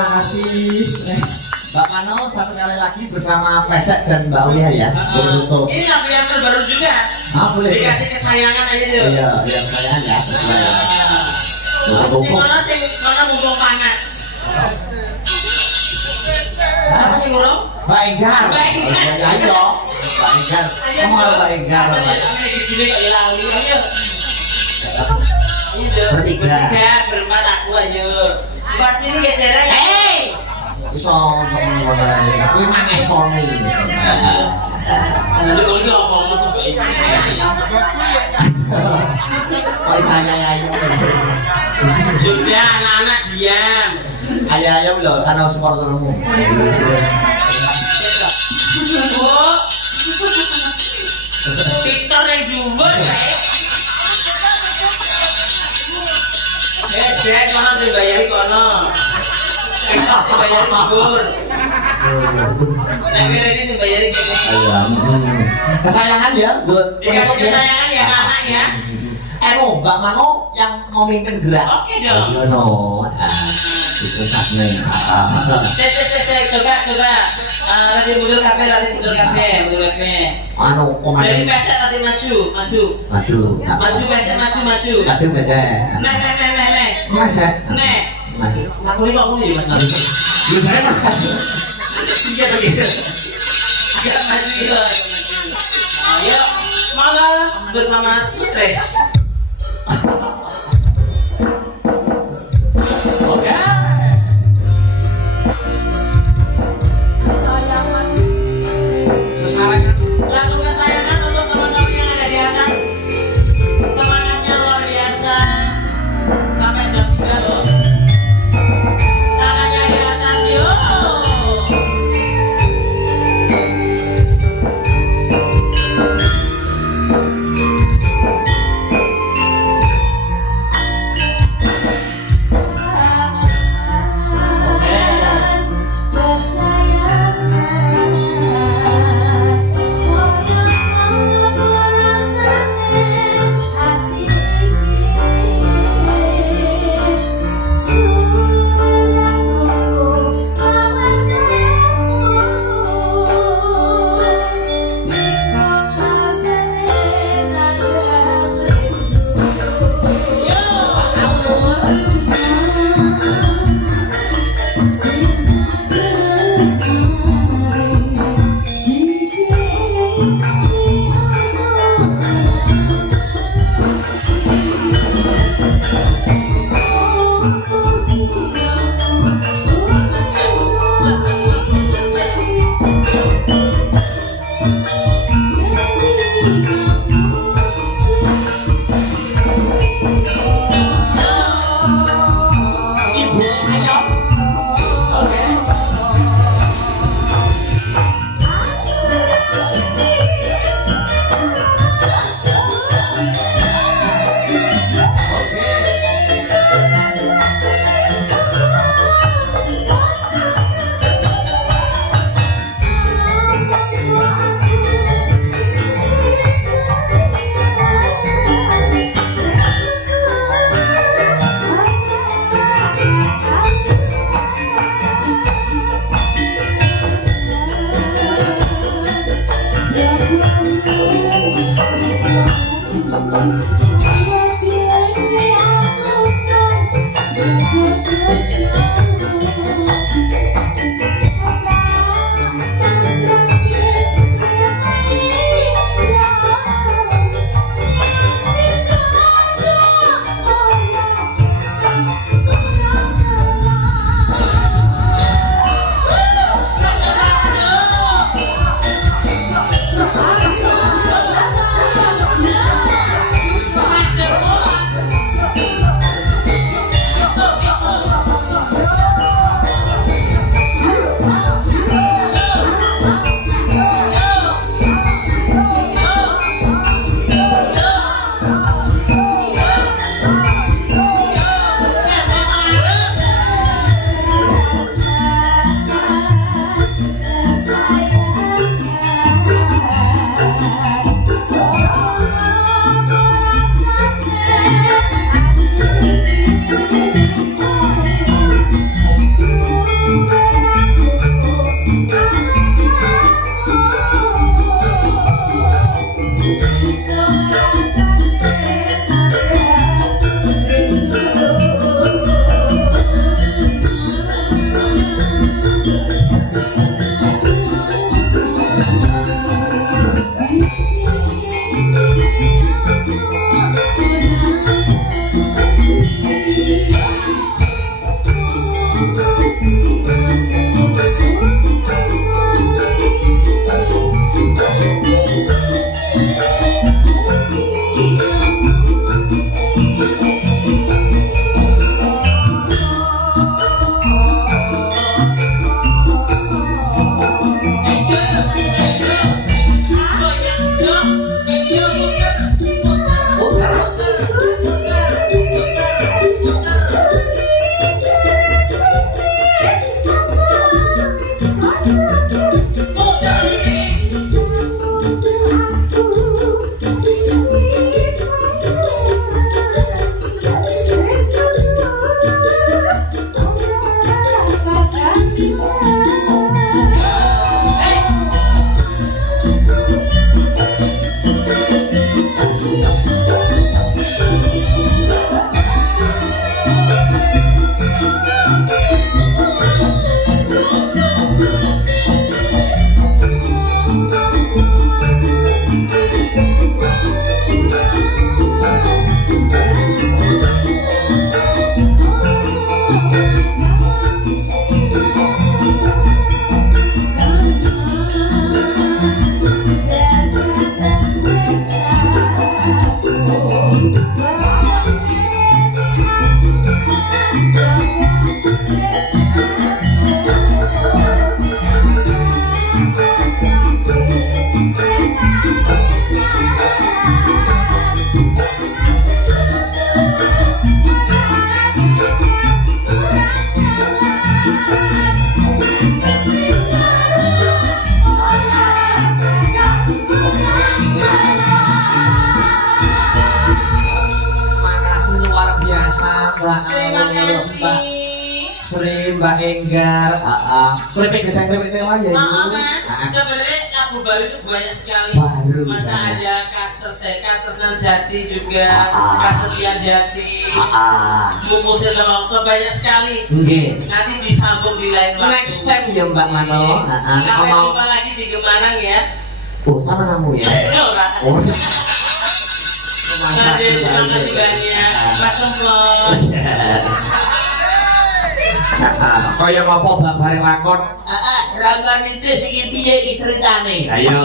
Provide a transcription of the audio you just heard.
terima kasih. Mbak Mano satu kali lagi bersama Plesek dan Mbak Ulia ya. Untuk ini lagu yang terbaru juga. Boleh. Dikasih kesayangan aja dulu. Iya, kesayangan ya. Sing mana mumpung panas. Siapa sih ngurung? Mbak Enggar. Ya ayo. Mbak Enggar. Mbak Enggar. Gini kok lalu ayo. Bertiga. Berempat aku aja. Mbak sini gejeran ya. Iso ngomong kuwi manis soni. Nanti kalau dia ngomong tuh baik. Kok saya ayo. Sudah anak-anak diam. Ayo lho karena supportermu. Oh. Victor yang dhuwur. Dek, mana dibayari kono? Kita dibayari libur. Nek ini dibayari gini. Kesayangan ya buat Dikasih kesayangan ya anak ya. Mbak Mano yang mau mimpin gerak. Oke dong. Ayo no. Itu sakne. Coba. Latih mundur kafe. Dari pesek latih maju. Maju pesek. Maju pesek. Nek. Pesek. Nek. Aku ini kok aku nih Mas. Iya begitu. Kita maju ya. Ayo, malas bersama Stres. Oke. Lagu kesayangan untuk teman-teman yang ada di atas. Semangatnya luar biasa. Sampai jam 3 loh. Tangannya di atas yuk. Terima kasih. Sri Mbak Enggar, keripik gedang keripik tewa ya. Mas, sebenarnya lagu baru itu banyak sekali. Baru, Masa banyak. ada Katernan Jati juga, Kasetia Jati, Mumusnya Telongso banyak sekali. Nggih. Nanti disambung di lain waktu. Next time ya Mbak Mano. Sampai jumpa lagi di Gemarang ya. Oh, sama kamu ya. Ora. Oh. Terima kasih banyak. Pak Semplon. Kaya ngopo babare lakon? Rangga nitis iki piye iki ceritane? Ayo.